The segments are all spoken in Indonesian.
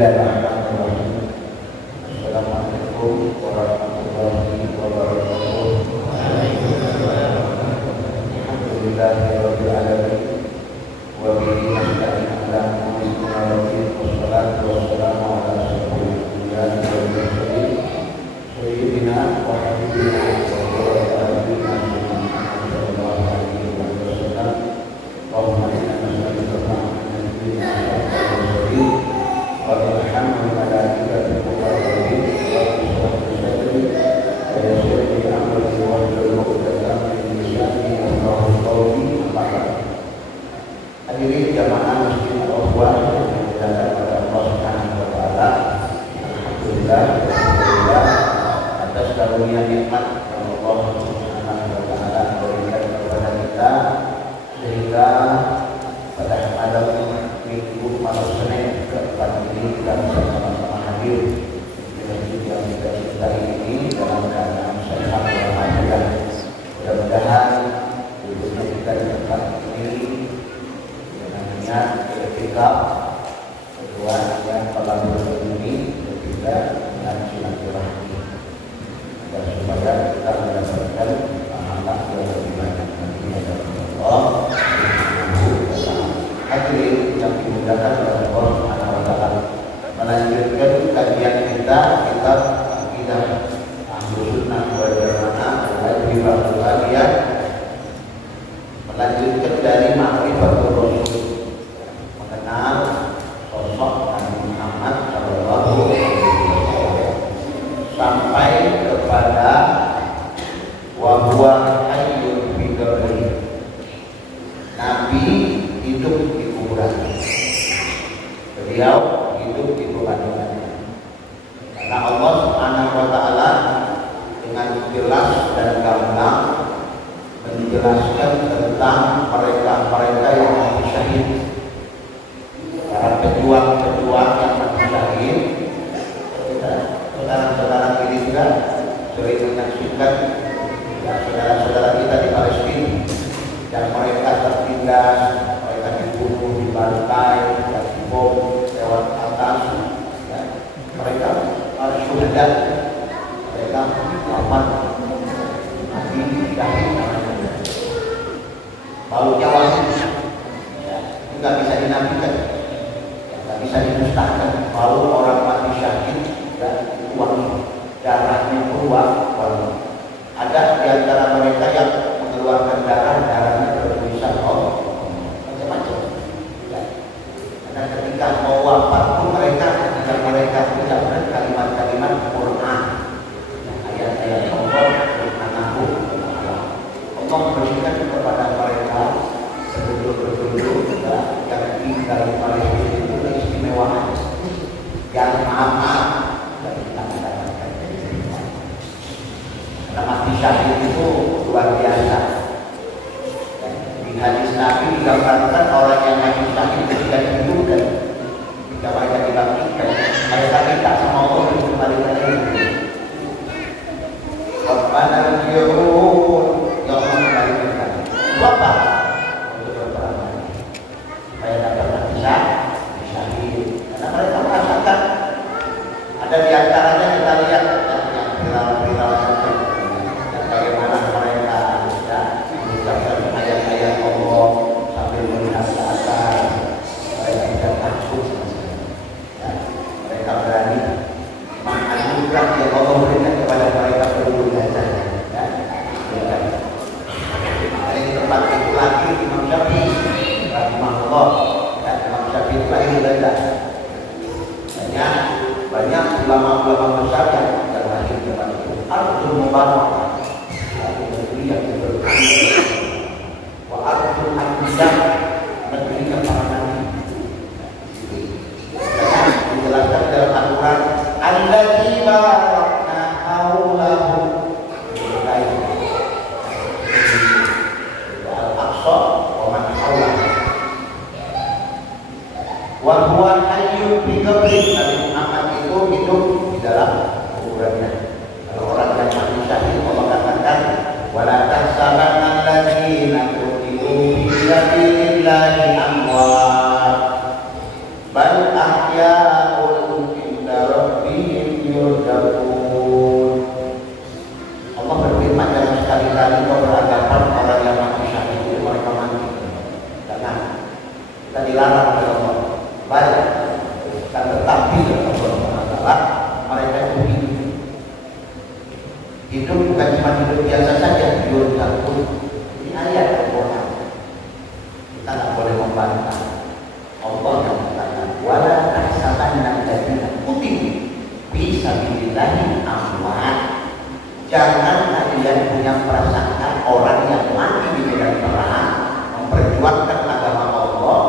Bismillahirrahmanirrahim. Assalamualaikum warahmatullahi wabarakatuh. Alhamdulillahirabbil alamin. Wa bihi nasta'in ala umuri dunya wassalatu wassalamu ala asyrofil anbiya'i wal mursalin sayyidina wa habibina wa qurratina sallallahu alaihi wasallam. Allahumma inna nas'aluka rahmatan fid dunya wa ilhamul malaikati wa barakatuh wa sadri wa yassir amri wa hlul 'uqdatam min lisani yafqahu qawli. Hadirin jamaah masjid Al-Ahwal yang dimuliakan oleh Allah Subhanahu wa taala. Alhamdulillah atas karunia nikmat yang Allah Subhanahu wa taala berikan kepada kita sehingga pada malam Minggu malam Senin ke-4 ini kita bisa sama-sama hadir di masjid yang kita cintai ini dalam keadaan sehat walafiat. Mudah-mudahan duduknya kita di tempat ini dengan niat etika kedua yang telah berkunjungi ketiga dengan silaturahmi dan supaya kita mendapatkan pahala yang lebih banyak nanti dari Allah. Hadirin yang dimudahkan oleh Allah Subhanahu wa taala, melanjutkan kajian kita kitab Aqidah Ahlus Sunnah wal Jamaah al-Ibadul Aliyah, melanjutkan dari Ma'rifatul Rasul, mengenal sosok Nabi Muhammad sallallahu alaihi wasallam, sampai kepada wa huwa hayyun fi qabri. Nabi hidup di kuburan. Beliau hidup di kandungannya. Karena Allah Subhanahu wa taala dengan jelas dan gamblang menjelaskan tentang mereka-mereka yang mati syahid. Para pejuang-pejuang yang mati syahid. Saudara-saudara kita juga sering menyaksikan saudara-saudara kita di Palestina yang mereka tertindas, mereka dibunuh, dibantai, dibom lewat atas, ya. Mereka syuhada, mereka aman mati syahid. Baunya wangi, ya. Itu nggak bisa dinafikan, nggak bisa dimustahkan. Bau orang mati syahid dan wangi, darahnya keluar wangi. Ada di antara mereka yang mengeluarkan darahnya bertulisan Allah macam-macam. Ya. Karena ketika mau wafat pun ketika mereka mengucapkan kalimat-kalimat Quran, ayat-ayat Allah, Subhanahu wa taala. Allah berikan kepada mereka petunjuk-petunjuk yang tinggal di Palestina itu keistimewaan yang maaf dari tangan-tangan. Karena mati syahid itu luar biasa. Di hadis Nabi digambarkan orang yang mati syahid ketika dihidupkan, ketika mereka dibangkitkan, mereka minta sama Allah untuk kembali pada hidup. Rabbana irji'un, ya Allah kembalikan kami. Apa? Untuk berperang lagi, supaya dapat mati syahid. Karena mereka merasakan, ada di antaranya kita lihat yang viral-viral saja. Bagaimana mereka mengucapkan ayat-ayat Allah sambil melihat ke atas, mereka tidak takut, ya. Mereka berani menganugerah yang Allah berikan kepada mereka penduduk Gaza, ya. Di tempat itu lagi Imam Syafi'i, rahimahullah, ya. Imam Syafi'i itu lagi di Gaza. Banyak ulama-ulama besar yang lahir di tempat itu. Ardul Mubarakah, negeri yang berkah, wa ardul anbiya, negeri yang para nabi. Dijelaskan dalam Al-Quran, allati barakna haulahu, Al-Aqsa wa man haulahu, wa huwa hayyun fi qabri. Nabi Muhammad itu hidup di dalam kuburannya. Kalau orang yang mati syahid, Allah katakan wala tahsabanna alladziina qutilu fi sabilillah sekali-kali kau berhadapan orang yang mati syahid itu mereka mati. Jangan. Kita dilarang oleh Allah. Baik. Dan tetapi Allah mereka itu hidup. Hidup bukan cuma hidup biasa saja. Hidup pun. Ini ayat Al-Quran. Kita tak boleh membantah. Allah yang mengatakan wala tahsabanna alladziina qutilu fi sabilillahi amwat. Jangan kalian punya perasaan orang yang mati di medan perang memperjuangkan agama Allah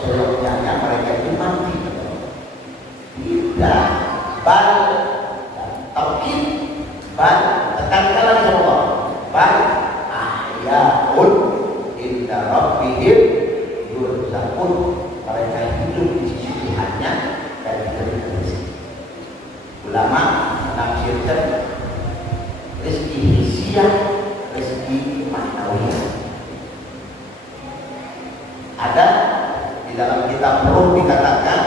seyogyanya mereka itu mati. Tidak. Bal taukid bal tekankan lagi Allah. Bal ahyaun inda rabbihim yurzaqun. Mereka hidup di sisi Tuhannya dan diberi rezeki. Ulama menafsirkan rezeki hisiah, rezeki maknawiyah. Ada di dalam kitab Rum dikatakan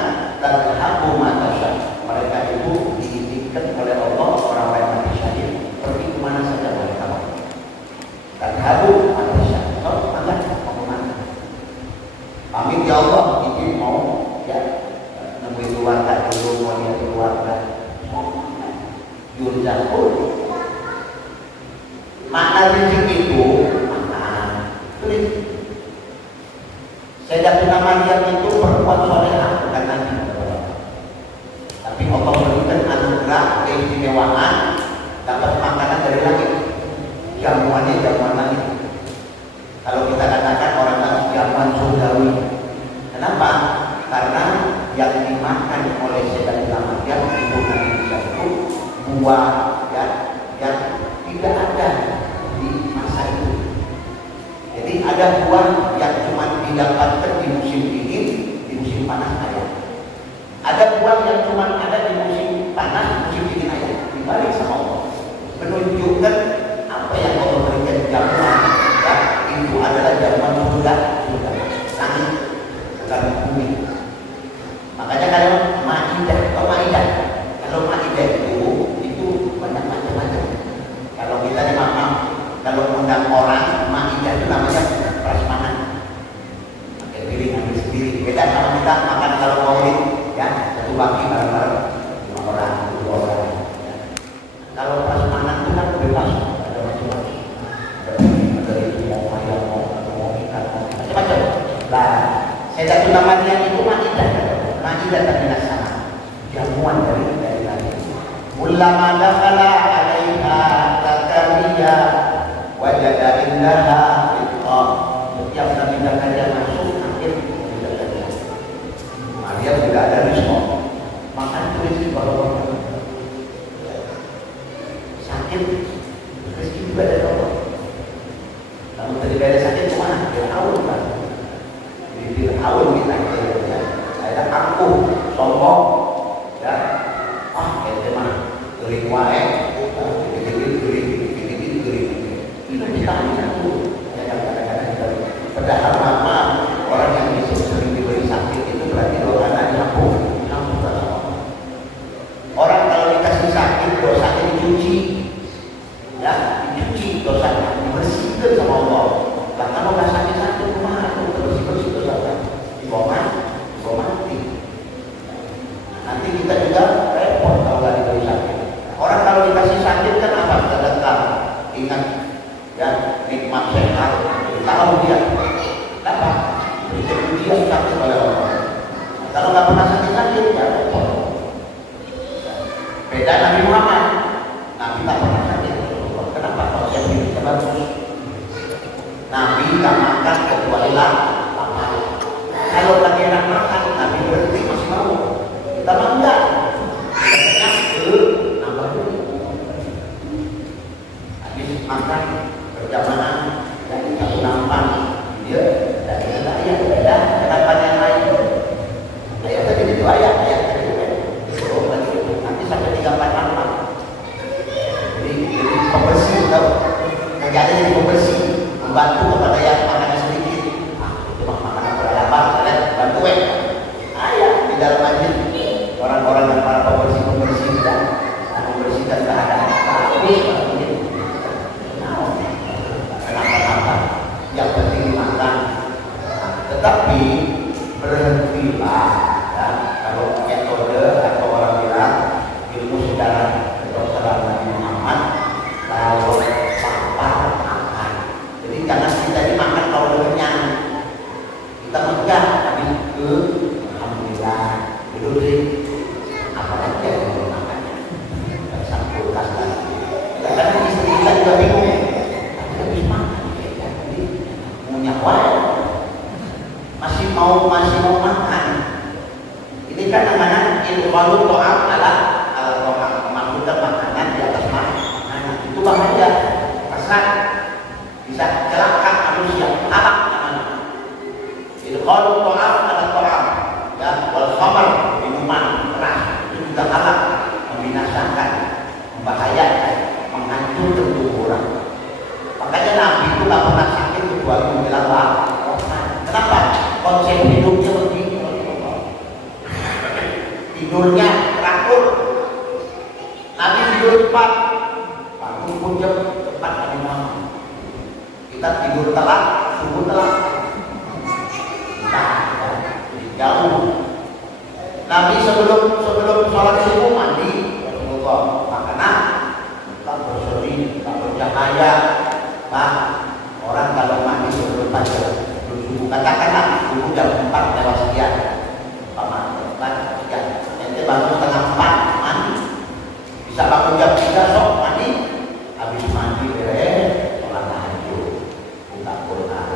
tadhabu matasya. Mereka itu diizinkan oleh Allah orang yang mati syahid pergi kemana saja mereka mau. Tadhabu matasya. Kalau mana mau kemana? Pamit ya Allah, ini mau ya nemuin keluarga dulu, mau lihat keluarga. Yurzaqun. Makna rezeki itu rezeki. Sayyidatuna Maryam itu perempuan solehah, bukan nabi. Tapi Allah berikan anugerah keistimewaan dapat makanan dari langit. Jamuannya jamuan langit. Kalau kita katakan orang lagi jamuan surgawi. Kenapa? Karena yang dimakan oleh Sayyidatuna Maryam ibu Nabi Isa itu buah yang tidak ada di masa itu. Jadi ada buah yang cuma didapatkan di musim dingin, di musim panas ada. Ada buah yang cuma ada di musim panas, musim dingin aja. Dibalik sama Allah, menunjukkan apa yang Allah berikan jamuan. Ya, itu adalah jamuan surga, langit, bukan bumi. Makanya kalau Maidah itu banyak macam-macam. Kalau kita di makam, kalau undang orang Maidah itu namanya prasmanan. Pakai piring ambil sendiri. Beda sama kita makan kalau maulid, ya satu baki bareng-bareng 5 orang, 2 orang. Ya. Kalau prasmanan itu kan bebas, ada macam-macam. Ada itu mau ayam, mau ikan, macam-macam. Nah, Sayyidatuna Maryam itu Maidah tapi sama jamuan dari langit. Ulama dakhala 'alaiha Zakariya wajada indaha rizqa. Setiap Nabi Zakaria masuk akhir tidak ada. Maria tidak ada rizqa. Makan rezeki kalau sakit rezeki juga dari Allah. Kalau tadi ada sakit kemana? Fir'aun kan. Jadi Fir'aun kita ada angkuh, sombong, ya, ente mah gering wae, gering, itu ditanya tuh, kadang-kadang padahal mama orang yang sering diberi sakit itu berarti dosanya diampun orang kalau dikasih sakit dosanya dicuci, ya, dicuci dosanya, dibersihkan sama Allah. Lah kalau nggak sakit-sakit kemana tuh bersih dosanya, dibawa mati. Nanti kita juga repot kalau nggak diberi sakit. Orang kalau dikasih sakit kan apa? Terdekat. Ingat ya nikmat sehat. Tahu dia apa? Dia sakit oleh Allah. Kalau nggak pernah sakit ya repot. Beda Nabi Muhammad. Nabi tak pernah sakit. Kenapa? Kalau dia hidup bagus. Nabi tak makan kecuali lapar. Kalau lagi enak makan, Nabi berhenti masih mau. Kita mah enggak. Nambah dulu. Habis makan berjamaah, dan kita nampak dia dari ayat beda. Kenapa yang lain? Ayat tadi itu ayat tadi. Nanti sampai 348. Jadi pembersih tahu. Menjadi jadi pembersih, membantu kepada yang makannya sedikit. Itu makanan berapa? Bantu ayat di dalam majlis orang-orang yang para pembersih dan membersihkan keadaan. aja, kesan, bisa celaka manusia, halak namanya. Itu kalau to'am ada to'am, ya, wal khamar, minuman keras itu juga halak, membinasakan, membahayakan, menghancurkan tubuh orang. Makanya Nabi itu tak pernah sakit kecuali bilang lah. Kenapa? Konsep hidupnya begini. Tidurnya teratur. Nabi tidur cepat, bangun pun cepat kami malam. Kita tidur telat, subuh telat. Nah, jauh. Nabi sebelum sholat subuh mandi, Rasulullah makanan, tak berseri, tak bercahaya. Nah, orang kalau mandi sebelum fajar, sebelum subuh, katakanlah subuh jam 4 lewat sekian, paman, sekian. Nanti bangun setengah 4 mandi, bisa bangun jam 3 sok mandi, habis mandi beres, sholat tahajud, buka Quran,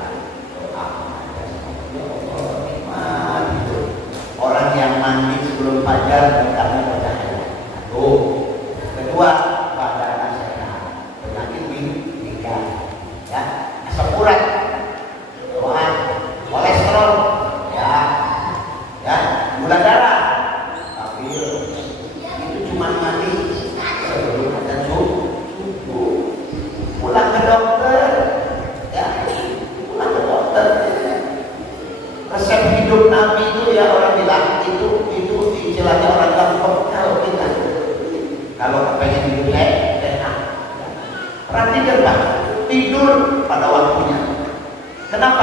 doa, mandi. Orang yang mandi sebelum fajar dan karena bercahaya. Satu, kedua, badan sehat, penyakit meninggal, ya, asam urat, kolesterol, ya, gula darah. Tapi itu cuma mandi sebelum azan subuh. Pulang ke dokter, ya, pulang ke dokter. Resep hidup Nabi itu ya orang bilang itu istilahnya orang gampang kalau kita pengen hidup sehat. Perhatikan Pak, tidur pada waktunya. Kenapa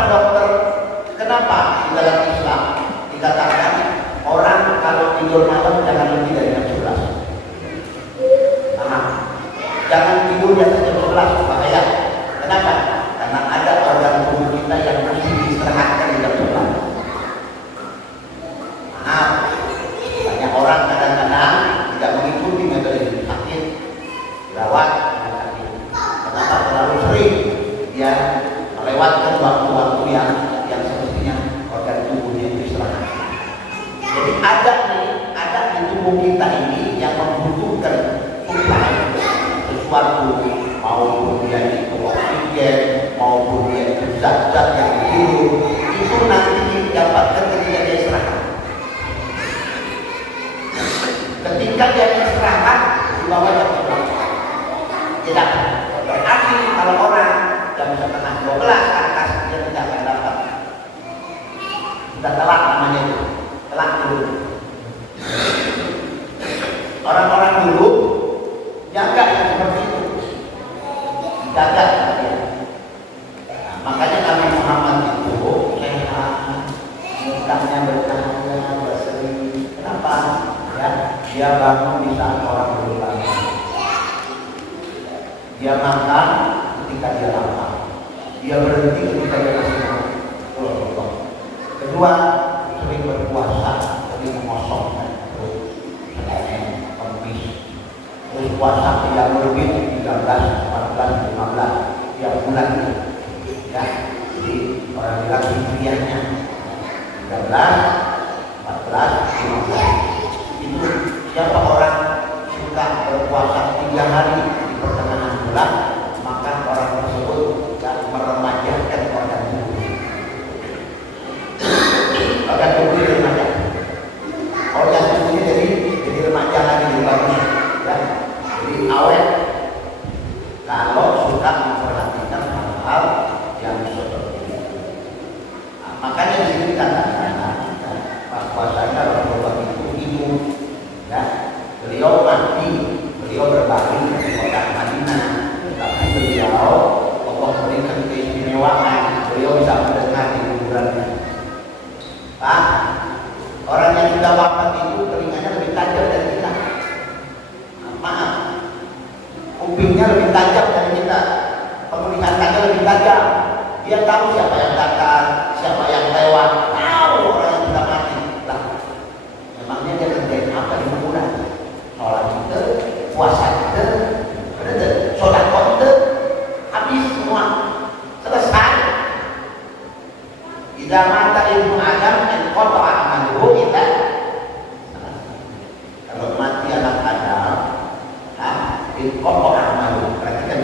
di dalam Islam dikatakan orang kalau tidur malam jangan lebih dari jam 11. Jangan tidur di atas jam 11, bahaya. Kenapa? Karena ada organ tubuh kita yang mesti diistirahatkan di jam 11. Banyak orang kadang-kadang tidak mengikuti metode hidup sakit, dirawat dengan sakit. Kenapa? Terlalu sering dia melewatkan waktu-waktu yang semestinya organ tubuhnya itu istirahat. Jadi ada di tubuh kita ini yang membutuhkan sesuatu, maupun dia itu oksigen, maupun dia itu zat-zat yang hidup, itu nanti didapatkan ketika dia istirahat. Ketika dia istirahat di bawah jam 11, tidak berarti kalau orang jam setengah 12 atas dia tidak akan dapat. Sudah telat namanya itu, telat dulu. Orang-orang dulu jaga yang seperti itu, jaga dia. Makanya Nabi Muhammad itu sehat, mukanya bercahaya, berseri. Kenapa? Ya, dia bangun di saat orang belum bangun. Dia makan ketika dia lapar. Dia berhenti ketika dia masih lapar. Kedua, sering berpuasa, sering mengosongkan perut, kempis. Terus puasa dia lebih 13, 14, 15 tiap bulan. Ya, jadi orang bilang hijriahnya 13, 14, 15. Itu siapa orang suka berpuasa 3 hari di pertengahan bulan, maka orang tersebut meremajakan organ tubuh. Organ tubuh remaja. Organ tubuhnya jadi remaja lagi, jadi bagus, ya, jadi awet. Kalau sudah memperhatikan hal-hal yang seperti itu. Makanya di sini dikatakan bahwasanya Rasulullah itu hidup, ya, beliau mati, beliau berbaring di kota Madinah, tapi beliau Allah berikan keistimewaan, beliau bisa mendengar di kuburannya. Pak, orang yang sudah wafat itu telinganya lebih tajam dari kita. Maaf, kupingnya lebih tajam dari kita, penglihatannya lebih tajam. Dia tahu siapa yang datang, siapa yang lewat, tahu orang yang sudah mati. Lah, memangnya dia kerjain apa di kuburan? Sholat itu, puasa itu, sodako itu, habis semua, selesai. Idza mata ibnu Adam inqata'a amaluhu illa. Kalau mati anak Adam, inqata'a amaluhu. Perhatikan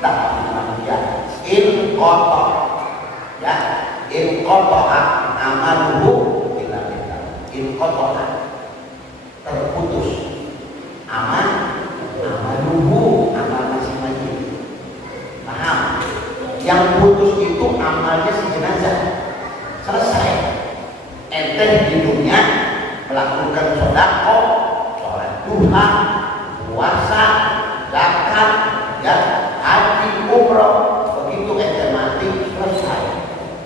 kita manusia in kotor ya, in kotor amaluhu ila billah, in kotor terputus amaluhu amal masing-masing. Paham? Yang putus itu amalnya si jenazah. Selesai. Ente di dunia melakukan sedekah, sholat duha, puasa, zakat, ya, haji, umroh, begitu ente mati selesai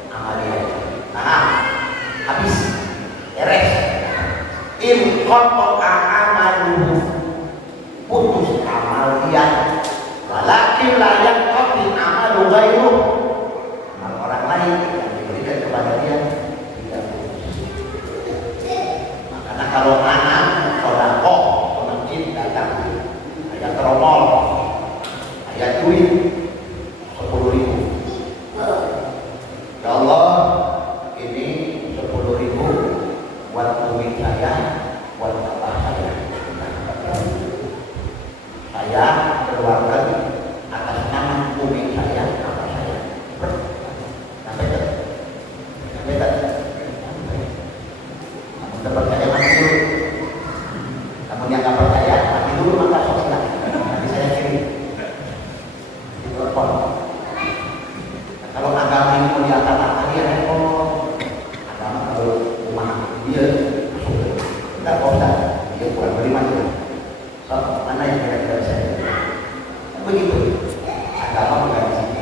amalnya. Nah, habis, beres. In qata'a amaluhu, putus amal dia. Walakin la yanqati amalu ghairuh, amal orang lain yang diberikan kepada dia tidak putus. Makanya kalau anak sedekah ke masjid datang, ada tromol, ada duit 10.000. Ya Allah, ini 10.000 buat umi saya, buat bapak saya. Saya keluarkan atas nama umi saya, bapak saya. Sampai tak? Sampai tak? Kamu tak percaya mati dulu. Kamu yang tak percaya mati dulu maka sosial. Nanti saya kirim di telepon. Nah, kalau agama ini mau diangkat-angkat dia repot. Agama kalau rumah dia masuk tidak usah, dia kurang beriman juga. So, mana yang kira-kira saya? Begitu. Agama bukan di sini.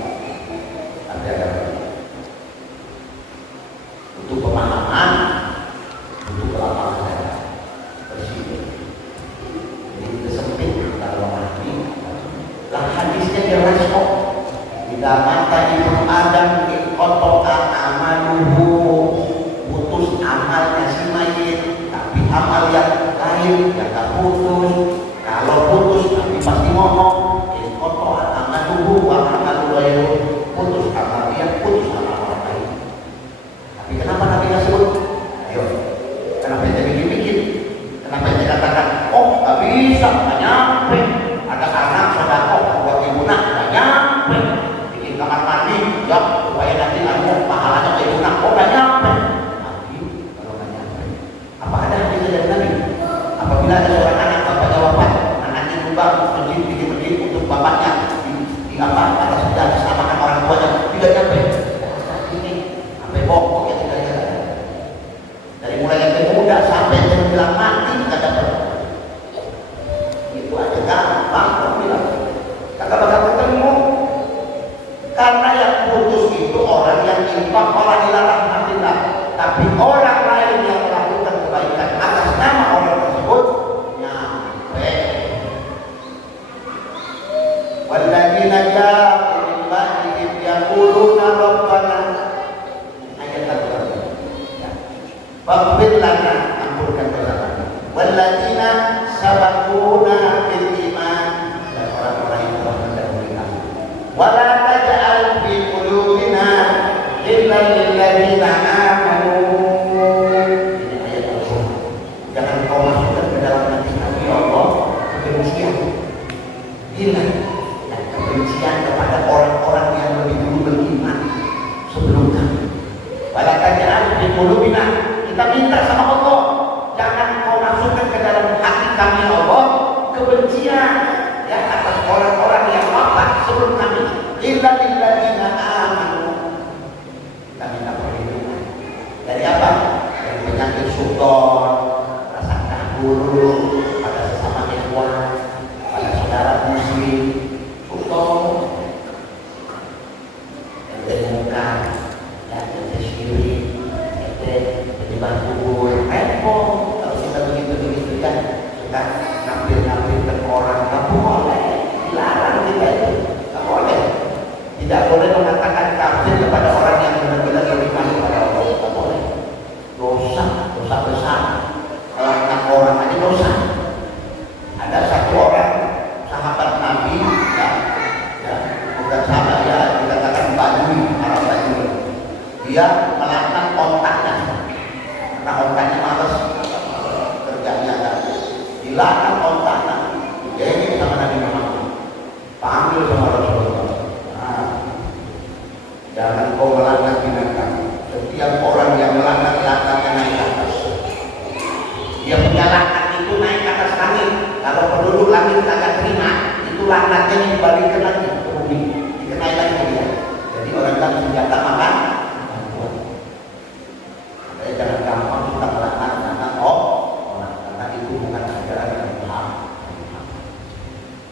Tapi agama untuk pemahaman, untuk kelapangan dada bersih. Jadi sempit kalau mati. Lah hadisnya jelas kok. Tidak mata ibnu Adam kotokan amaluhu, putus amalnya si mayit, tapi amal yang lain yang tak putus. Kalau putus tapi pasti ngomong kotokan amaluhu wa amalu ghairu, putus amal dia, putus amal orang lain. Tapi kenapa Nabi nggak sebut? Ayo, kenapa ente bikin-bikin? Kenapa ente katakan, oh nggak bisa, nggak nyampe. Ada anak sedekah buat ibu nak, nggak nyampe. Bikin kamar mandi, ya supaya nanti kamu pahalanya ke ibu nak, oh nggak nyampe. Tapi kalau nggak nyampe, apa ada hadis dari Nabi? Apabila ada seorang anak bapaknya wafat, anaknya nyumbang bikin masjid untuk bapaknya, di apa? Ada sudah disamakan orang tuanya, tidak nyampe. Ini sampai bokok ya tidak ada. Dari mulai yang muda sampai yang bilang mati nggak dapat. Itu aja gampang kalau bilang. Kagak bakal ketemu. Karena yang putus itu orang yang infak malah dilarang rahmatillah. Tapi orang lain yang melakukan kebaikan atas nama orang tersebut nyampe. Walladzina ja'u min ba'dihim yaquluna rabbana, ayat al-Qur'an. Faghfir lana, ampunkan dosa kami. Walladzina sabaquna bil iman, dan orang-orang yang telah mendahului kami. Wala taj'al fi qulubina ghillan lil ladzina amanu. Ini ayat Al-Qur'an. Jangan kau masukkan ke dalam hati kami ya Allah kebencian, ghillan, dan kebencian kepada orang-orang yang lebih dulu beriman sebelum kami. Wala taj'al fi qulubina, kita minta sama Allah, jangan kau masukkan ke dalam hati kami ya Allah kebencian ya atas orang-orang yang wafat sebelum kami. Illa lilladzina amanu, kita minta perlindungan dari apa? Dari penyakit sultan, rasa cemburu pada sesama ikhwan, pada saudara muslim. Sultan ente muka ya, ente syirik, ente penyembah kubur, repot kalau kita begitu-begitu ya, suka nampil-nampilkan orang. Nggak boleh, dilarang kita itu, nggak boleh. Tidak boleh mengatakan kafir kepada orang yang benar-benar beriman kepada Allah, nggak boleh. Dosa besar. Kalau orang aja dosa. Ada satu orang sahabat Nabi, ya, bukan sahabat ya, dikatakan Badui, Arab Badui. Dia melaknat ontaknya, karena ontaknya malas kerjanya, dilaknat ontaknya. Dia ini sama Nabi Muhammad, panggil sama Rasulullah. Setiap orang yang melaknat laknatnya naik ke atas. Dia punya laknat itu naik ke atas langit. Kalau penduduk langit tidak terima, itu laknatnya dibalikan lagi ke bumi, dikenai lagi ke dia. Jadi orang kan senjata makan. Makanya jangan gampang kita melaknat karena karena itu bukan ajaran yang paham.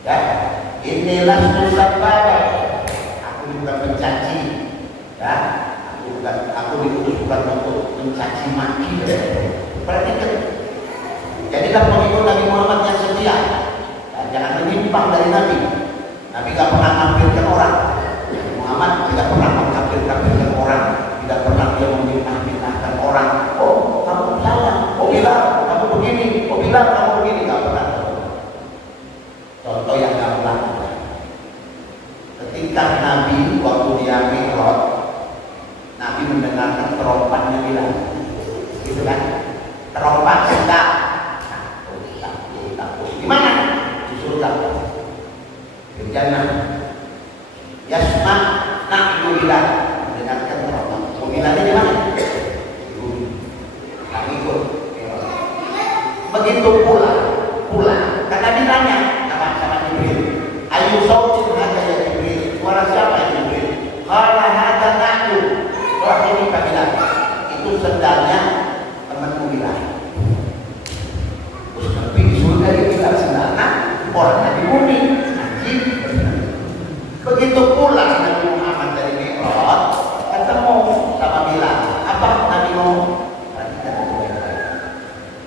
Ya, inilah susah. Aku bukan mencaci, ya. Aku diutus bukan untuk mencaci maki. Perhatikan. Jadilah pengikut Nabi Muhammad yang setia. Dan jangan menyimpang dari Nabi. Nabi tidak pernah mengkafirkan orang. Nabi Muhammad tidak pernah mengkafirkan orang. Tidak pernah dia memfitnah-fitnahkan orang. Oh, kamu salah. Oh, bilang kamu begini. Oh, bilang kamu begini. Tidak pernah. Contoh yang gampang. Ketika Nabi waktu dia Mi'raj, Nabi mendengarkan terompatnya Bilal, gitu kan? Terompat sedap, takut. Di mana? Di surga. Di jannah. Yasma na'yu Bilal, mendengarkan terompat. Bilalnya di mana? Di bumi. Tak ikut. Begitu pula, karena ditanya sama Jibril, ayu sautin hada ya Jibril, suara siapa ya Jibril? Qala hada na'yu. Wah, ini Bilal. Itu sendalnya temanmu Bilal. Terus Nabi di surga dia Bilal sendalnya, orangnya di bumi. Begitu pula Nabi Muhammad dari Mi'raj ketemu sama Bilal. Apa Nabi ngomong?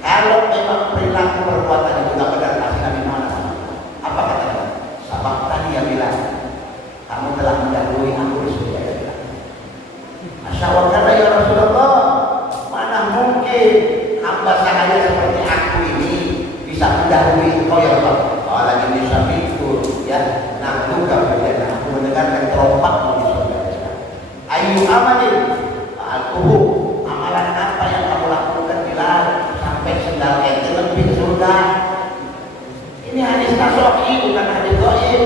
Kalau memang perilaku perbuatan itu tidak benar, pasti Nabi Muhammad. Apa kata Nabi? Sabak tadi ya Bilal, kamu telah mendahului aku di surga ya Bilal. Masyaallah ya Rasulullah, mana mungkin hamba sahaya seperti aku ini bisa mendahului engkau ya Allah. Kalau ini sabiku ya, nahduka berjana, aku mendengarkan terompakmu di surga. Ayu amalin, alquhu, amalan apa yang kamu lakukan Bilal sampai sendal ente lebih ke surga? Ini hadis sahih bukan hadis dhaif.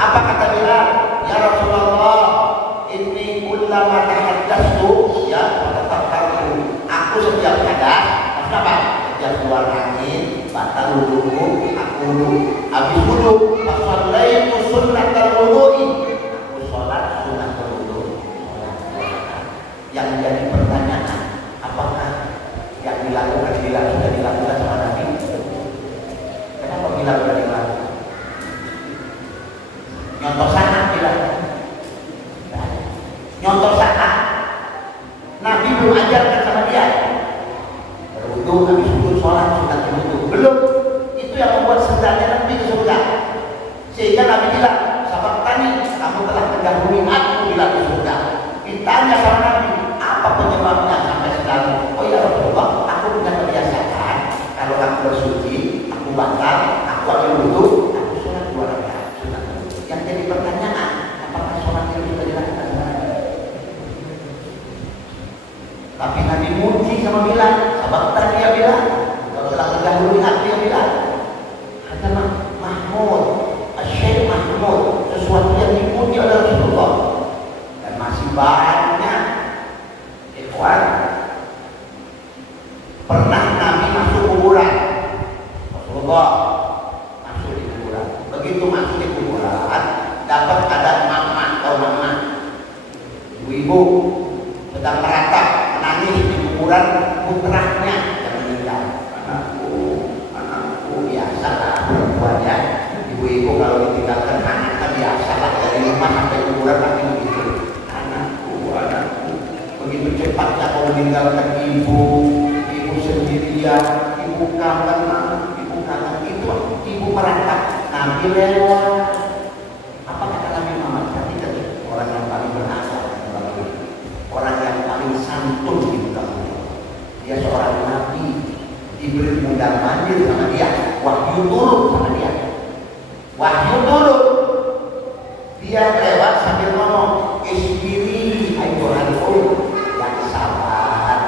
Apa kata Bilal? Ya Rasulullah, ini kullama tahaddatsu ya fatafakkartu. Aku setiap hadas, maksudnya apa? Setiap keluar angin, batal wuduku, aku wudu. Habis wudu, fasallaitu sunnatal wudu'i. Aku sholat sunnatul wudu. Yang jadi pertanyaan, apakah yang dilakukan Bilal sudah dilakukan sama Nabi? Kenapa Bilal sudah dilakukan? Nyontoh sanad Bilal. Nyontoh sanad. Nabi belum ajarkan sama dia. Berwudu, habis wudu sholat sunat wudu. Belum. Itu yang membuat sendalnya Nabi ke surga. Sehingga Nabi bilang, sahabat tani, kamu telah mendahului aku bilang ke surga. Ditanya sama Nabi, apa penyebabnya sampai sendalnya? Oh ya Rasulullah, aku punya kebiasaan. Kalau aku bersuci, aku batal, aku ambil wudu, aku sholat 2 rakaat sunat wudu. Yang jadi pertanyaan, apakah sholatnya sudah dilakukan? Tapi Nabi muji sama Bilal, sahabat tadi ya Bilal, kalau telah mendahului aku ya Bilal. Ada Mahmud, Syekh Mahmud, sesuatu yang dipuji oleh Rasulullah. Dan masih banyak ikhwan. Pernah Nabi masuk kuburan, Rasulullah masuk di kuburan. Begitu masuk di kuburan, dapat ada mama atau mama, ibu-ibu sedang meratap, menangis di kuburan putranya yang meninggal. Anakku biasalah perempuan ya. Ibu-ibu kalau ditinggalkan anaknya biasalah, dari rumah sampai kuburan pasti begitu. Anakku. Begitu cepatnya kau meninggalkan ibu sendirian, ibu kangen, itu ibu meratap. Nabi lewat. Apa kata Nabi Muhammad? Perhatikan orang yang paling berakhlak, orang yang paling santun di muka bumi. Dia seorang nabi, diberi mundar mandir sama dia, wahyu turun sama dia. Wahyu turun, dia lewat sambil ngomong, isbiri ayyuhal yang sabar.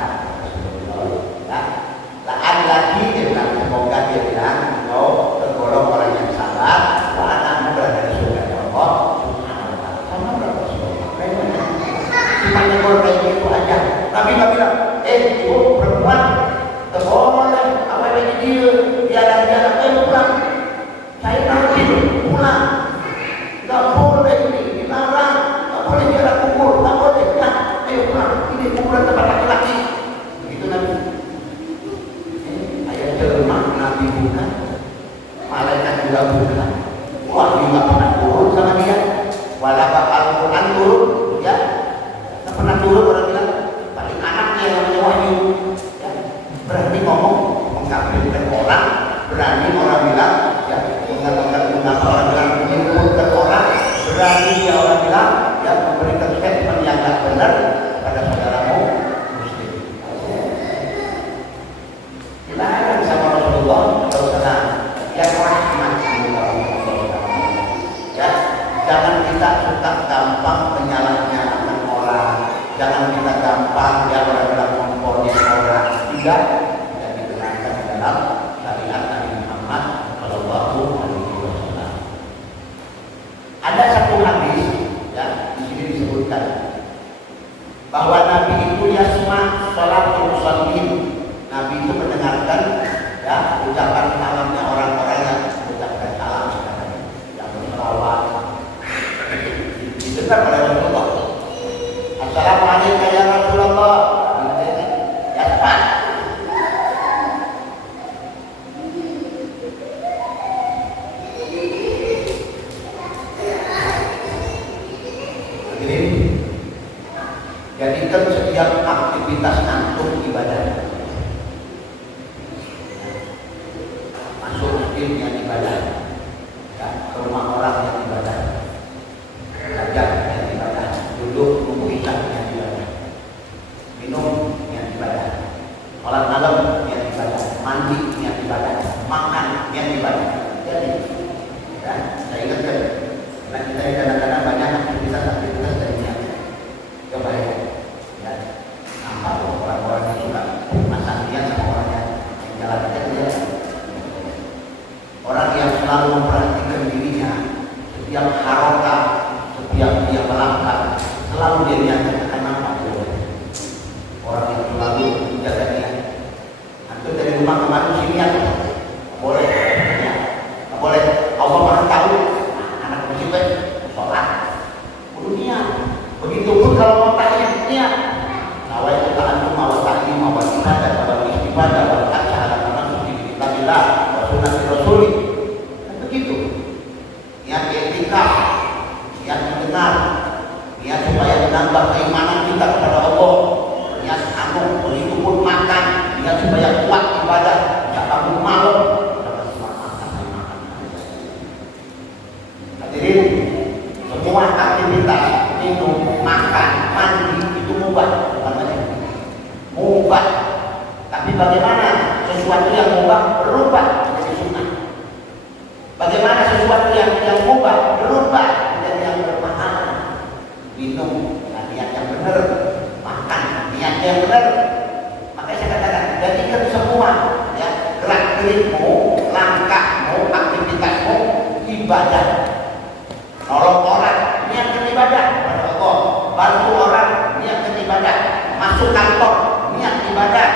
Ada lagi dia bilang, semoga dia bilang, kau tergolong orang yang sabar, anakmu berada di surga ya Allah. Subhanallah. Sama berapa surga? Cuma negor kayak gitu aja. Tapi Apakah Al-Quran turun? Ya, tak pernah turun. Orang bilang paling anaknya yang namanya wahyu. Ya, berani ngomong mengkafirkan orang, berani orang bilang ya mengapa orang bilang menyebutkan orang, berani dia orang bilang ya memberikan statement yang tak benar pada saudaramu muslim. Dilarang sama Rasulullah SAW yang rahmat ya, jangan kita suka gampang menyalahnyalakan orang, jangan kita gampang ya orang bilang memponis orang, tidak diterangkan dalam syariat Nabi Muhammad Shallallahu Alaihi Wasallam. Ada satu hadis ya di sini disebutkan bahwa Nabi itu yasma sholatul musallin. Nabi itu mendengarkan ya ucapan salamnya orang-orang yang mengucapkan salam, yang berselawat. Didengar oleh Rasulullah. Assalamualaikum ya Rasulullah. Ya Pak. Jadikan setiap aktivitas antum ibadah. Masuk masjid yang ibadah, ya, ke rumah orang yang ibadah, belajar yang ibadah, duduk nunggu isya yang ibadah, minum yang ibadah, sholat malam yang ibadah, mandi yang ibadah, makan yang ibadah. Jadi, ya, saya ingatkan, karena kita kadang-kadang banyak aktivitas dari niat. Coba ya. Nampak orang-orang yang suka masak niat sama orang yang jalan aja dia. Orang yang selalu memperhatikan dirinya, setiap harokah, setiap dia melangkah, selalu dia niatkan akan nampak. Orang yang selalu menjaga niat. Antum dari rumah kemarin sini niat, boleh, ya, boleh. Allah maha tahu. Anak musibah sholat, kudu niat. Begitupun kalau mau tanya niat. Awal itu antum awal taklim, awal ibadah, awal istifadah, awal haji, ala manasuki bikitamillah, wa sunnati rasuli. Begitu. Niat etikaf, niat mendengar, niat supaya menambah keimanan kita kepada Allah, niat sanggup, begitupun makan, niat supaya kuat ibadah, tidak bangun malam, jangan cuma makan. Hadirin, semua aktivitas minum, makan, mandi itu mubah. Mubah, tapi bagaimana sesuatu yang mubah berubah menjadi sunnah? Bagaimana sesuatu yang mubah berubah menjadi yang berpahala? Minum dengan niat yang benar, makan niat yang benar. Makanya saya katakan, jadikan semua ya gerak gerikmu, langkahmu, aktivitasmu ibadah. Nolong orang niatkan ibadah kepada Allah, bantu orang niatkan ibadah, masuk kantor niat ibadah,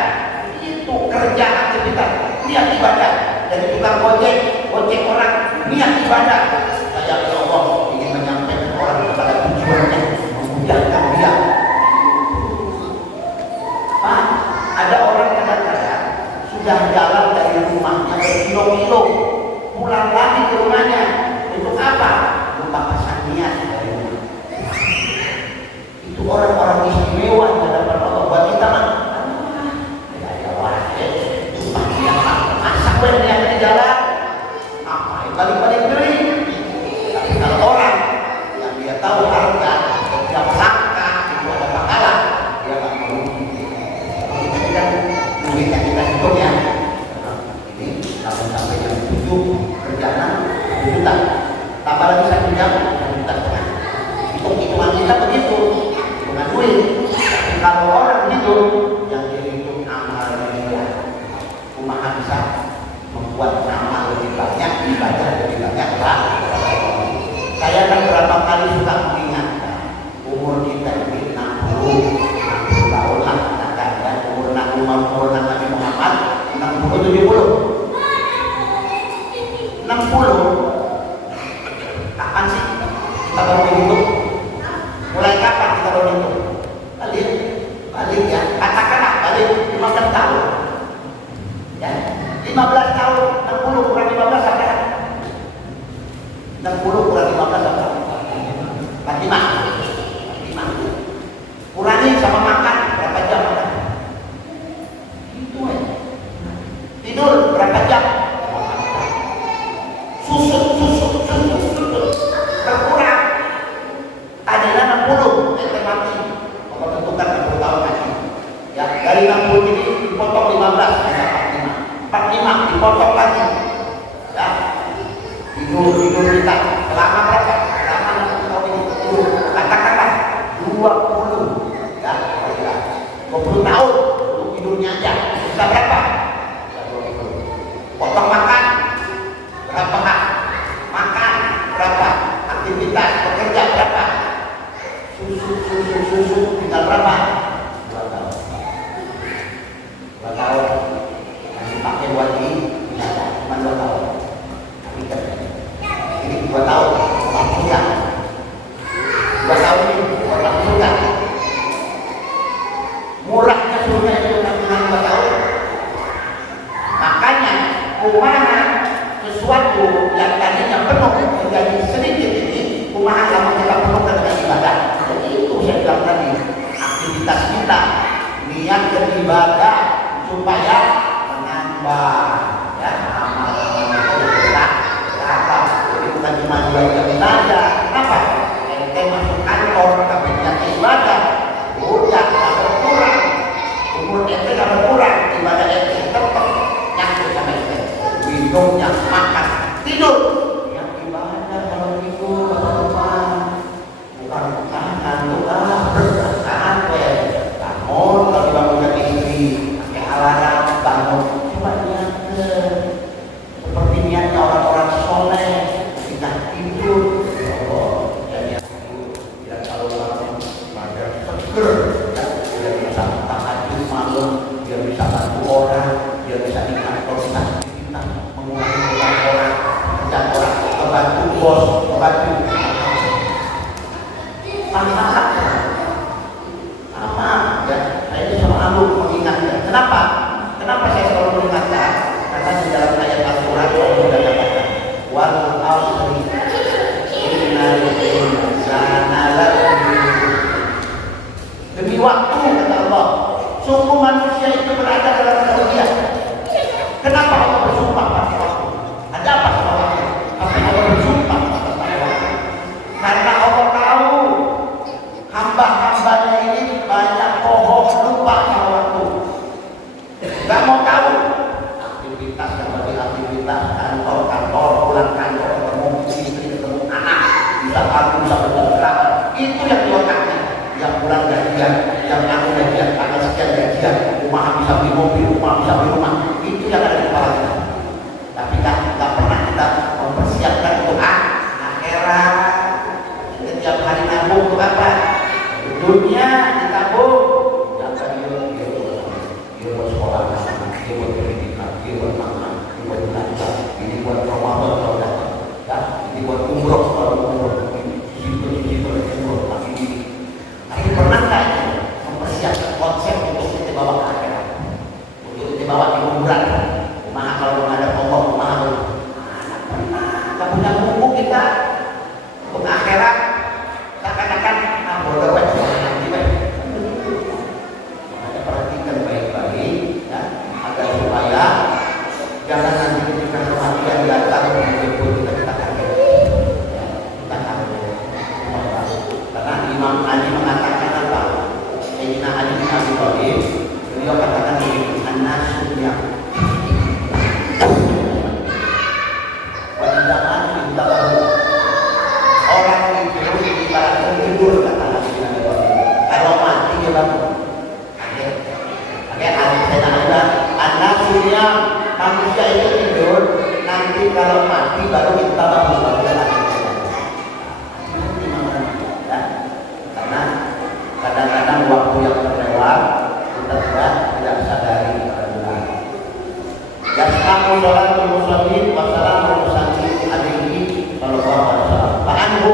itu kerja aktivitas niat ibadah. Jadi tukang gojek orang niat ibadah. Saya ya Allah ingin menyampaikan orang kepada tujuannya, memudahkan dia. Pak, ada orang kadang-kadang sudah jalan dari rumahnya berkilo-kilo, pulang lagi ke rumahnya untuk apa? Lupa pasang niat dari rumah. Itu orang-orang istimewa di hadapan Allah. Buat kita mah yang di jalan apa yang balik-balik beli. Tapi kalau orang yang dia tahu harga setiap langkah itu ada pahala, dia nggak mau. Kita kan duitnya kita hitungnya ini sampai jam 7 kerjaan 1 juta, tambah lagi 1 jam 1,5 juta. Hitung-hitungan kita begitu, hitungan duit. Tapi kalau orang begitu yang dia hitung amalnya kumaha bisa membuat nama lebih banyak, ibadah lebih banyak lah. Saya kan berapa kali suka mengingatkan umur kita ini 60 tahun lah, katakan ya, umur Nabi Muhammad 60-70 kapan sih 45. Kurangi sama makan berapa jam makan? Itu aja. Tidur berapa jam? Susut berkurang. Tadinya 60, ente mati. Kalau tentukan 60 tahun lagi. Ya, dari 60 ini dipotong 15, bisa 45 dipotong lagi. Ya, tidur kita selama berapa? Selama 60 tahun ini tidur. Katakanlah 20, ya, 20 tahun untuk tidurnya aja. Bisa berapa? Potong makan berapa? Makan berapa? Aktivitas bekerja berapa? Susu tinggal berapa? 2 tahun. 2 tahun. Nanti pakai buat ini bisa cuma 2 tahun. Ini 2 tahun langsung kan? 2 tahun ini langsung kan? Murahnya surga itu cuma 2 tahun. Makanya kumaha sesuatu yang tadinya penuh menjadi sedikit ini, kumaha lama kita penuhkan dengan ibadah. Jadi itu saya bilang tadi, aktivitas kita niatkan ibadah supaya menambah ya amal-amal kita. Kenapa? Jadi bukan cuma jual saja. Kenapa? Ente masuk kantor tapi niat ibadah, udah tak berkurang. Umur ente tak berkurang, ibadah ente tetap nyangkut sama ente. Minumnya, makan, tidur. Yang ibadah kalau tidur teman-teman, bukan ngantuk berperasaan bangun kalau dibangunkan istri pakai alarm bangun cuma niatkan seperti niatnya orang-orang soleh kita tidur. Oh, jadi tidak kalau orang pada seger, dia bisa tahajud malam, dia bisa bantu orang, dia bisa di kantor kita mengurangi utang orang, kerja orang, membantu bos, membantu anak-anak. Sama ya, saya ini sama Alu mengingatkan. Kenapa? Kenapa saya selalu mengingatkan? Karena di dalam ayat Al-Quran Allah sudah katakan, wal asri innal insana lafi. Demi waktu kata Allah, sungguh manusia itu berada dalam kerugian. Kenapa Allah bersumpah pada waktu? Ada apa sama waktu? Apa Allah bersumpah pada waktu? Karena Allah tahu hamba-hambanya ini banyak bohong, lupa sama waktu. Gak mau tahu aktivitas yang bagi aktivitas kantor, pulang kantor, ketemu istri, ketemu anak, bisa aku bisa bergerak. Itu yang di otaknya. Yang pulang gajian, yang aku gajian, tanggal sekian gajian, rumah bisa beli mobil, rumah bisa beli rumah. Itu yang ada di kepala kita. Tapi gak pernah kita mempersiapkan untuk akhirat. Setiap hari nabung untuk apa? Dunia ditabung, jangan dia buat sekolah, dia buat pendidikan, dia buat makan, dia buat belanja, ini buat Ramadan kalau datang, ya, ini buat umroh kalau umroh, ini umroh, tapi ini. Tapi pernah nggak mempersiapkan konsep untuk kita bawa ke akhirat, untuk kita bawa di kuburan? Kumaha kalau menghadap Allah, kumaha kalau nggak punya buku kita untuk akhirat, seakan-akan bodoh banget. Perhatikan baik-baik ya, agar supaya jangan nanti ketika kematian datang menjemput kita kaget ya, kita kaget. Karena Imam Ali mengatakan apa? Sayyidina Ali bin Abi Thalib, beliau katakan begini, an-nasu yang wanita minta orang itu ibarat tidur kata Nabi bin Abi Thalib. Kalau mati dia bangun. Anak-anaknya manusia itu tidur, nanti kalau mati baru kita bangun lagi. Ya, karena kadang-kadang waktu yang terlewat kita tidak sadari pada bulan. Yasmahu sholatul musallin wa salamul musallin alaihi sallallahu alaihi wasallam. Fa'anhu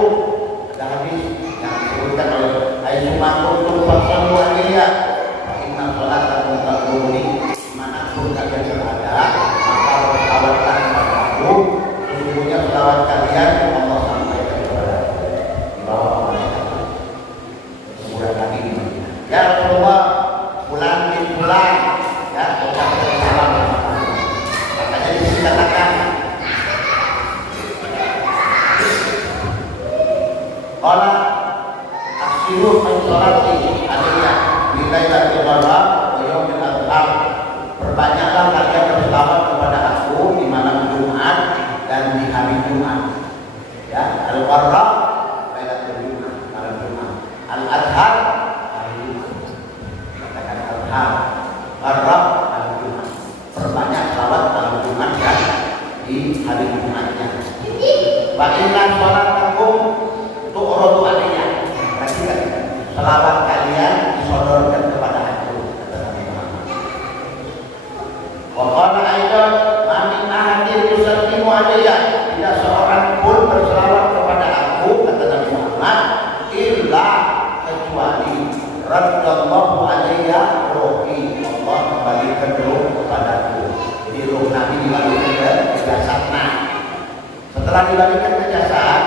ada hadis yang disebutkan oleh Aisyah kuntum fasallu alaiya fa inna sholatakum taquluni manapun kalian berada maka bersalawatlah kepadaku, sesungguhnya selawat kalian Allah sampaikan kepada di bawah malaikat. Qala aksiru min sholati alaiya di lailatul qadar wa yaumil adha. Perbanyaklah kalian berselawat kepada aku di malam Jumat dan di hari Jumat. Ya, al-qadar lailatul Jumat, malam Jumat. Al-adha hari Jumat. Katakan al-adha, qadar hari Jumat. Perbanyak selawat malam Jumat dan di hari Jumatnya. Wa inna sholatakum tu'radu alayya. Perhatikan, selawat kalian disodorkan kepada aku, kata Nabi Muhammad. Wa qala aidan ma min ahadin yusallimu alayya. Tidak seorang pun berselawat kepada aku, kata Nabi Muhammad, illa kecuali radallahu alayya ruhi. Allah kembalikan ruh kepadaku. Jadi ruh Nabi dibalikan ke jasadnya. Setelah dibalikan ke jasad,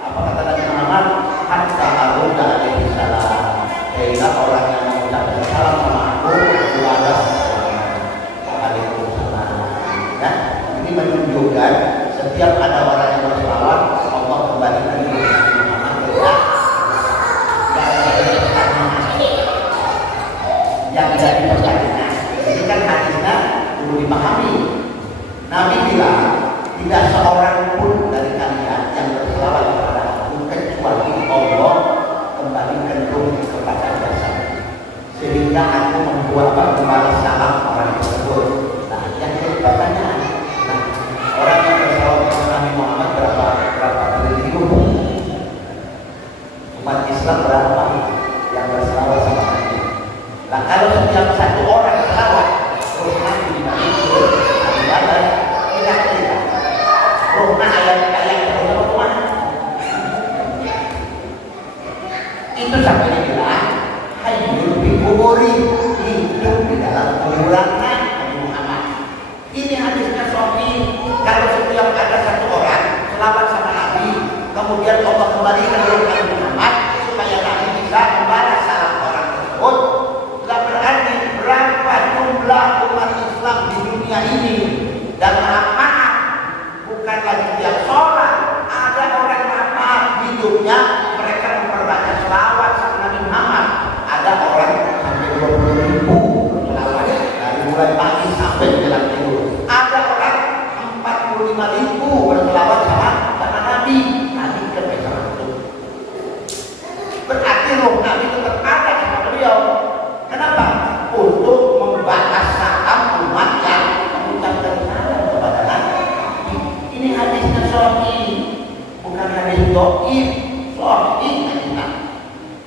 apa kata Nabi Muhammad? Hatta arudha alaihi salam. Sehingga orang yang mengucapkan salam sama aku keluarga Waalaikumsalam. Ya, ini menunjukkan setiap ada orang yang berselawat, Allah kembalikan ke Nabi Muhammad ke yang tidak dipercaya. Ini kan hadisnya perlu dipahami. Nabi bilang tidak seorang pun dari kalian yang berselawat kepada aku kecuali Allah kembalikan ruh kepada jasad, sehingga aku membuat membalas salam orang tersebut. Nah, yang jadi pertanyaan, nah, orang yang berselawat kepada Nabi Muhammad berapa triliun? Umat Islam berapa yang berselawat sama Nabi? Nah, kalau setiap satu orang selawat, ruh Nabi dibalikin, adalah tidak. Ruhna ayat-ayat Rasulullah itu sampai dibilang hayyul bi kuburi, hidup di dalam kuburan Nabi Muhammad. Ini hadisnya sahih. Kalau setiap ada satu orang selawat sama Nabi, kemudian Allah kembalikan ruh Nabi Muhammad supaya Nabi bisa membalas salam orang tersebut, tidak berarti berapa jumlah umat Islam di dunia ini. Dan maaf, bukan lagi tiap sholat, ada orang maaf hidupnya mereka memperbanyak selawat sama Nabi Muhammad. Ada orang sampai 20.000 selawat dari mulai pagi sampai menjelang tidur. Ada orang 45.000 berselawat sama Nabi. Nabi kepesan itu. Berarti roh Nabi tetap ada sama beliau. Kenapa? Untuk membalas salam umat yang mengucapkan salam kepada Nabi. Ini hadisnya sahih, bukan hadis dhaif, sahih hadisnya.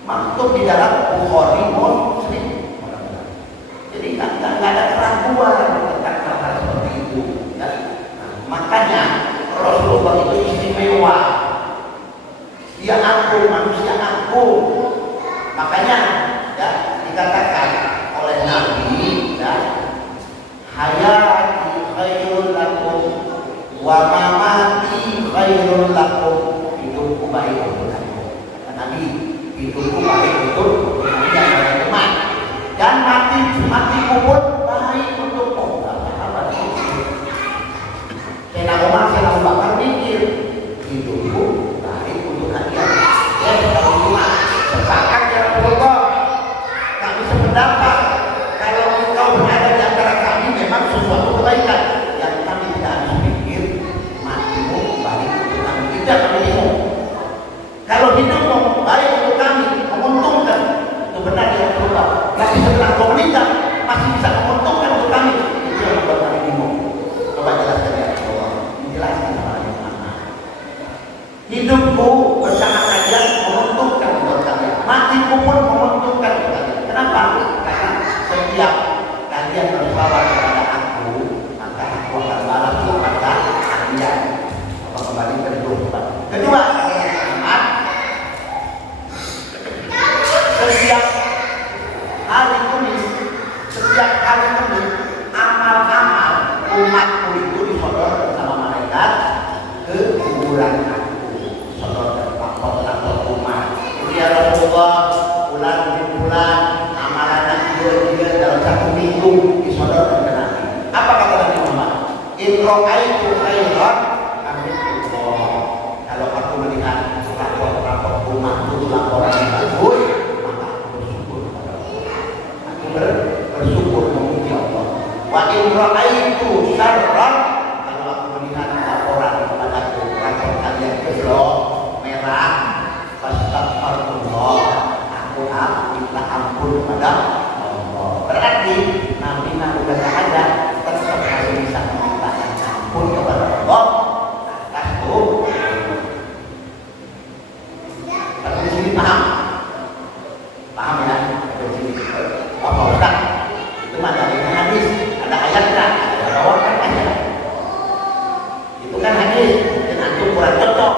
Maktub di dalam Bukhari Muslim. Jadi tidak ada keraguan tentang hal seperti itu. Ya. Nah, makanya Rasulullah itu istimewa. Dia agung, manusia agung. Makanya ya, dikatakan oleh Nabi, ya, hayati khairul lakum wa mamati khairul lakum. Hidupku baik untuk kamu. Kata Nabi, hidupku baik untuk teman, dan matiku pun baik untukmu. Sayyidina Umar, Sayyidina Abu Bakar mikir, hidupku baik untuk kalian. Ya, kalau cuma sepakat ya Rasulullah, kami sependapat. Kalau engkau berada di antara kami memang sesuatu kebaikan yang kami tidak harus pikir matimu baik untuk kami. Tidak kami bingung. Kalau hidupmu baik untuk kami, menguntungkan, itu benar ya Rasulullah. Tapi setelah kau meninggal masih bisa menguntungkan untuk kami, itu yang membuat kami bingung. Coba jelaskan ya Rasulullah. Jelaskan kepada Muhammad. Hidupku bersama kalian menguntungkan untuk kalian. Matiku pun menguntungkan untuk kalian. Kenapa? Karena setiap kalian berselawat kepada aku, maka aku akan balas kepada kalian. Apa kembali kedua? Kedua, setiap hari Kamis, amal-amal umatku itu disodor sama malaikat ke kuburan aku. Sodor dan lapor umat. Ya Rasulullah, bulan amalan dia dalam satu minggu disodorkan ke Nabi. Apa kata Nabi Muhammad? In ra'aitu khairan, kalau aku melihat rapor umat laporan yang bagus, maka aku bersyukur kepada Allah. Aku bersyukur memuji Allah. Wa in ra'aitu syarran, kalau aku melihat laporan kepadaku rapor kalian jelek, merah, fastaghfirullah, aku minta ampun kepada Allah. Berarti Nabi udah tak ada, tetap masih bisa meminta ampun kepada Allah atas itu. Tapi di sini paham ya? Di sini apa Ustaz? Itu mah dari hadis, ada ayatnya, ada bawakan aja. Itu kan hadis, mungkin antum kurang cocok.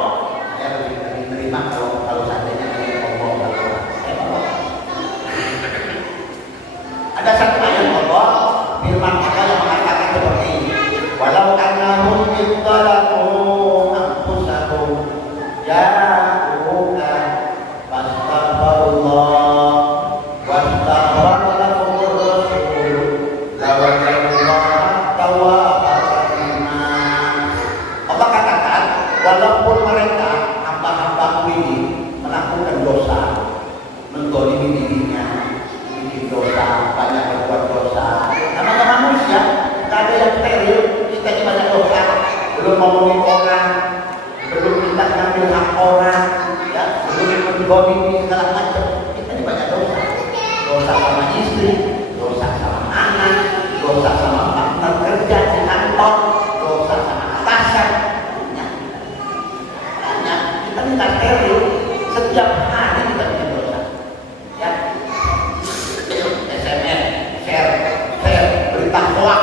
Saya lebih menerima kalau seandainya dari Allah. Ada satu ayat Allah, firman Allah yang mengatakan seperti ini. Walau annahum ittalamu anfusahum ja'uka fastaghfirullah wastaghfara lahumur rasul lawajadullaha tawwabar rahim. Allah katakan, walaupun mereka hamba-hambaku ini melakukan dosa, menzalimi dirinya, bikin dosa, banyak berbuat dosa. Namanya manusia, tak ada yang steril. Kita ini banyak dosa, belum ngomongin orang, belum kita ngambil hak orang, ya, belum menggolimi segala macam. Kita ini banyak dosa. Dosa sama istri, dosa sama anak, dosa sama partner kerja di kantor, dosa sama atasan. Kita ini tak steril. Setiap hari kita bikin dosa. Ya, SMS, share, berita hoax,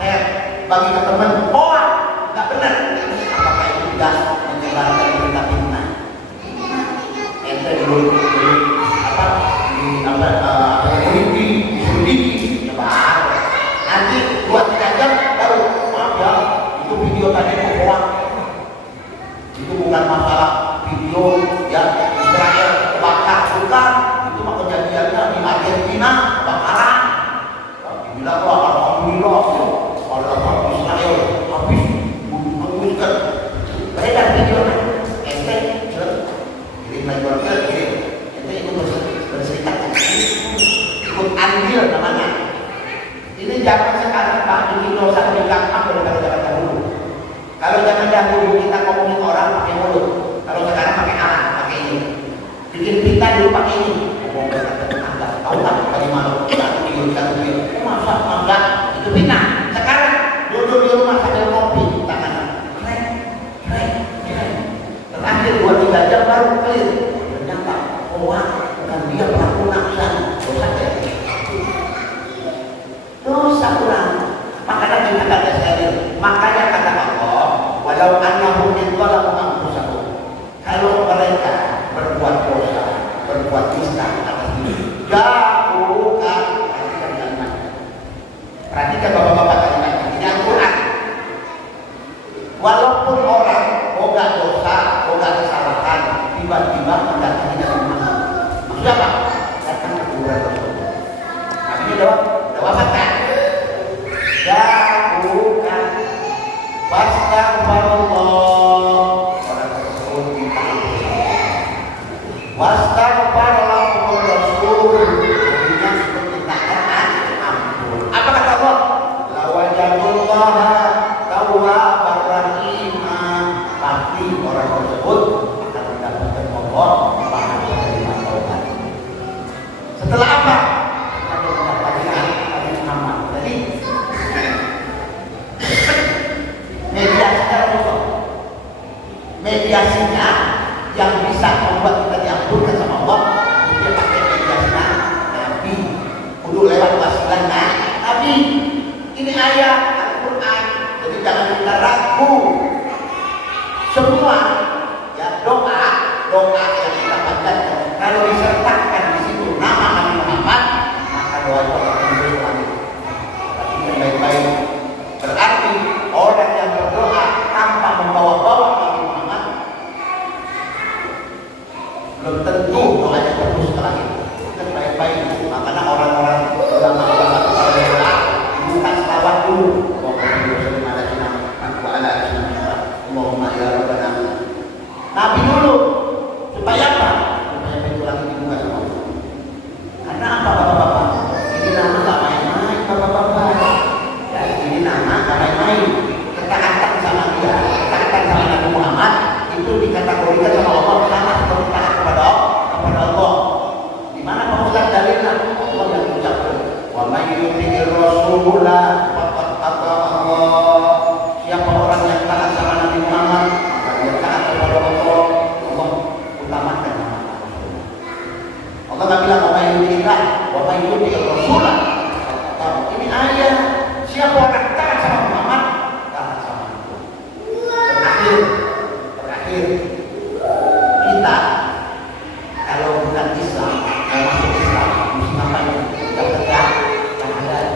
share, bagi ke teman, hoax, nggak benar. Apakah itu tidak menyebarkan berita fitnah? Ente dulu nyebar. Nanti 2-3 jam baru, maaf ya, itu video tadi hoax. Itu bukan masalah video ya Israel bakar, bukan. Itu mah kejadiannya di Argentina kebakaran. Dibilang wah alhamdulillah kalau Israel habis menguskan beredar videonya. Ente kirim lagi warga, kirim. Ente ikut berserikat, ikut andil namanya. Ini zaman sekarang Pak bikin dosa lebih gampang daripada zaman dahulu. Kalau zaman dahulu kita ngomongin orang pakai mulut, kalau sekarang pakai alat, pakai ini. Bikin kita dulu pakai ini. Ngomong kata tetangga, tahu tak dari mana? Satu video. Masa enggak? Itu fitnah. Sekarang duduk di rumah sambil ngopi, tangan keren. Terakhir 2-3 jam baru clear. Ternyata orang bukan dia pelaku nafsa, dosa jadi. Dosa kurang. Makanya kita kata steril. Makanya kata Allah, walau annahum ittalamu anfusahum, kalau mereka berbuat dosa, berbuat nista atas diri, ja'uka, perhatikan bapak-bapak kalimat ini Al-Quran. Walaupun orang boga dosa, boga kesalahan, tiba-tiba mendatangi Nabi Muhammad, maksudnya apa? Datang ke kuburan Rasulullah. Nabi jawab kan? Ja'uka wastaghfirullah, orang tersebut minta ampun. Wastaghfar lahumur rasul, artinya mintakan ampun. Apa kata Allah? Lawajadullaha tawwabar rahim. Pasti orang tersebut akan mendapatkan Allah Maha Penerima Taubat. Setelah apa? Akan mendapatkan Nabi Muhammad. Jadi mediasinya yang bisa membuat kita diampunkan sama Allah, dia pakai mediasinya Nabi. Kudu lewat wasilah Nabi. Ini ayat Al-Quran, jadi jangan kita ragu. Semua ya doa yang kita panjatkan, kalau disertakan di situ nama Nabi Muhammad, maka doa itu akan berlanjut. Tapi baik-baik. Berarti orang yang berdoa tanpa membawa-bawa Nabi Muhammad belum tentu doanya terus setelah itu. Kan baik-baik. Makanya orang-orang ulama berdoa bukan selawat dulu. may yuti'ir rasula faqad ata Allah. Siapa orang yang taat sama Nabi Muhammad, maka dia taat kepada Allah. Allah utamakan nama Rasul. Allah nggak bilang wa may yuti'illah wa may yuti'ir rasula. Ini ayat. Siapa orang taat sama Muhammad, taat sama Allah. Terakhir kita kalau bukan Islam, mau masuk Islam, mesti ngapain? Kita tegak syahadat.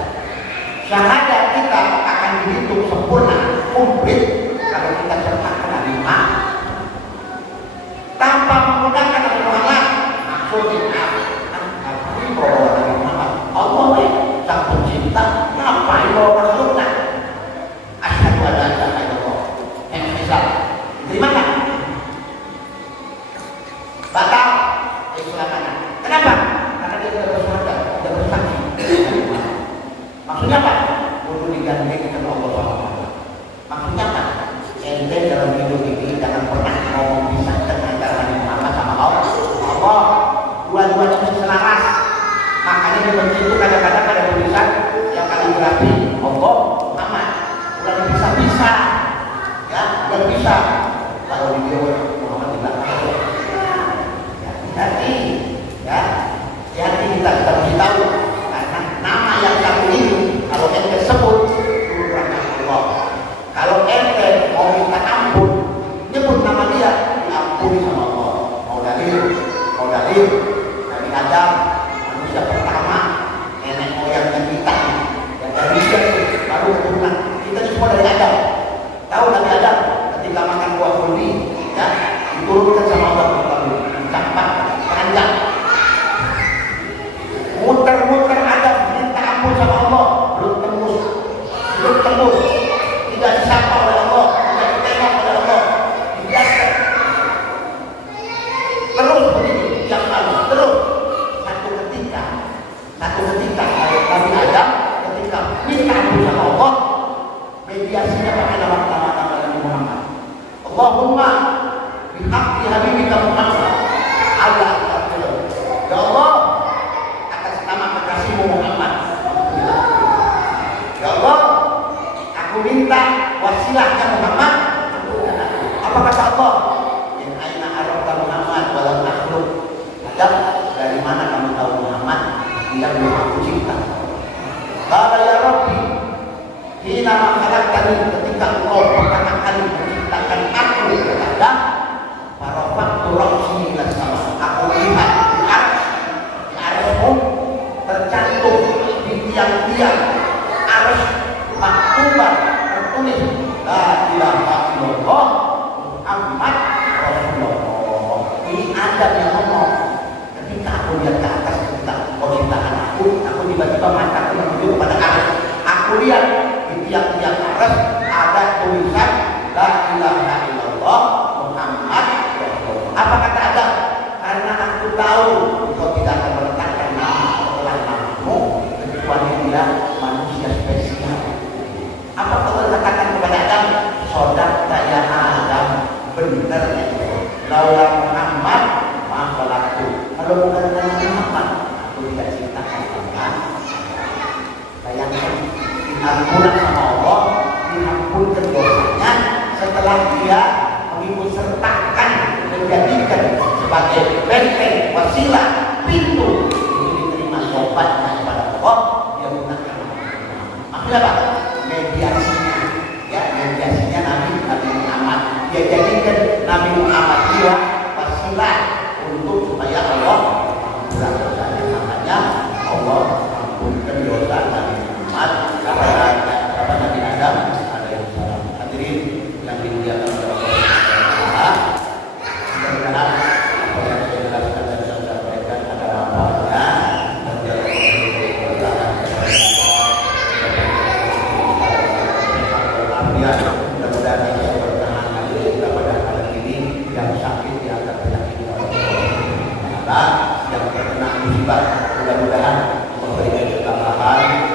Syahadat kita akan dihitung sempurna, komplit kalau kita sertakan Nabi Muhammad. Tanpa menggunakan Nabi Muhammad, maksudnya ngapain bawa Nabi Muhammad? Allah sang pencipta, ngapain bawa makhluknya? Asyhadu an la ilaha illallah. Misal, terima kan? Batal keislamannya. Kenapa? Karena dia tidak bersyahadat, tidak bersaksi. Maksudnya apa? Kudu digandeng dengan Allah SWT. Maksudnya apa? Ente dalam hidup ini jangan pernah mau memisahkan antara Nabi Muhammad sama Allah. Dua-duanya mesti selaras. Makanya di masjid itu kadang-kadang ada tulisan yang kaligrafi Allah Muhammad. Udah bisa-bisa, ya, udah bisa. Kalau di video Muhammad tidak tahu. Hati, ya, hati kita mesti tahu karena nama yang satu ini kalau ente sebut turun rahmat Allah. Kalau ente mau minta ampun, nyebut nama dia, diampuni sama Allah. Mau dalil, Nabi Adam, manusia pertama, nenek moyangnya kita, yang dari dia baru keturunan kita semua dari Adam. Tahu Nabi Adam ketika makan buah kurni, ya, diturunkan sama Allah campak panjang, muter-muter Adam minta ampun sama Allah, belum tembus, tidak disapa oleh Allah, tidak ditengok oleh Allah, dibiarkan terus begini yang lalu terus. Satu ketika Nabi Adam ketika minta ampun sama Allah, mediasinya pakai nama Nabi Muhammad. Allahumma bihaqqi habibika Muhammad ala ya Allah, atas nama kekasihmu Muhammad, ya Allah, aku minta wasilahnya Muhammad. Apa kata Allah? In aina arafta Muhammad walam akhluk. Adam, dari mana kamu tahu Muhammad? Dia belum aku cipta. Qala ya Rabbi, hina ma khalaqtani, ketika engkau pertama kali menciptakan aku, Adam, farafaqtu ra'si ila sama. Aku lihat di arsy tercantum di tiang-tiang arsy maktuban tertulis la ilaha illallah Muhammad Rasulullah. Ini Adam yang ngomong. Ketika aku lihat ke atas, ketika kau ciptakan aku tiba-tiba mataku menuju kepada arsy. Aku lihat di tiang-tiang arsy ada tulisan la ilaha illallah Muhammad. Apa kata Adam? Karena aku tahu engkau tidak akan meletakkan nama setelah namamu kecuali dia manusia spesial. Apa kau katakan kepada Adam? Sodaqta ya Adam, benar itu. Laula Muhammad maka laku. Kalau bukan karena Muhammad, aku tidak ciptakan Tuhan. Bayangkan, diampunkan sama Allah, diampunkan dosanya setelah dia mengikut sertakan, menjadikan sebagai benteng, wasilah, pintu untuk diterima taubatnya kepada Allah. Dia gunakan maksudnya apa? Mediasinya Nabi Muhammad. Dia jadikan Nabi Muhammad juga wasilah untuk supaya Allah mengampuni dosanya. Makanya Allah mengampunkan dosa Nabi Muhammad kepada Nabi Adam alaihissalam. Hadirin yang dimuliakan oleh Allah. Mudah-mudahan apa yang saya jelaskan dan saya sampaikan ada manfaatnya dan dia mudah-mudahan bisa bertahan kita pada hari ini. Yang sakit diangkat penyakit yang terkena musibah mudah-mudahan memberikan ketabahan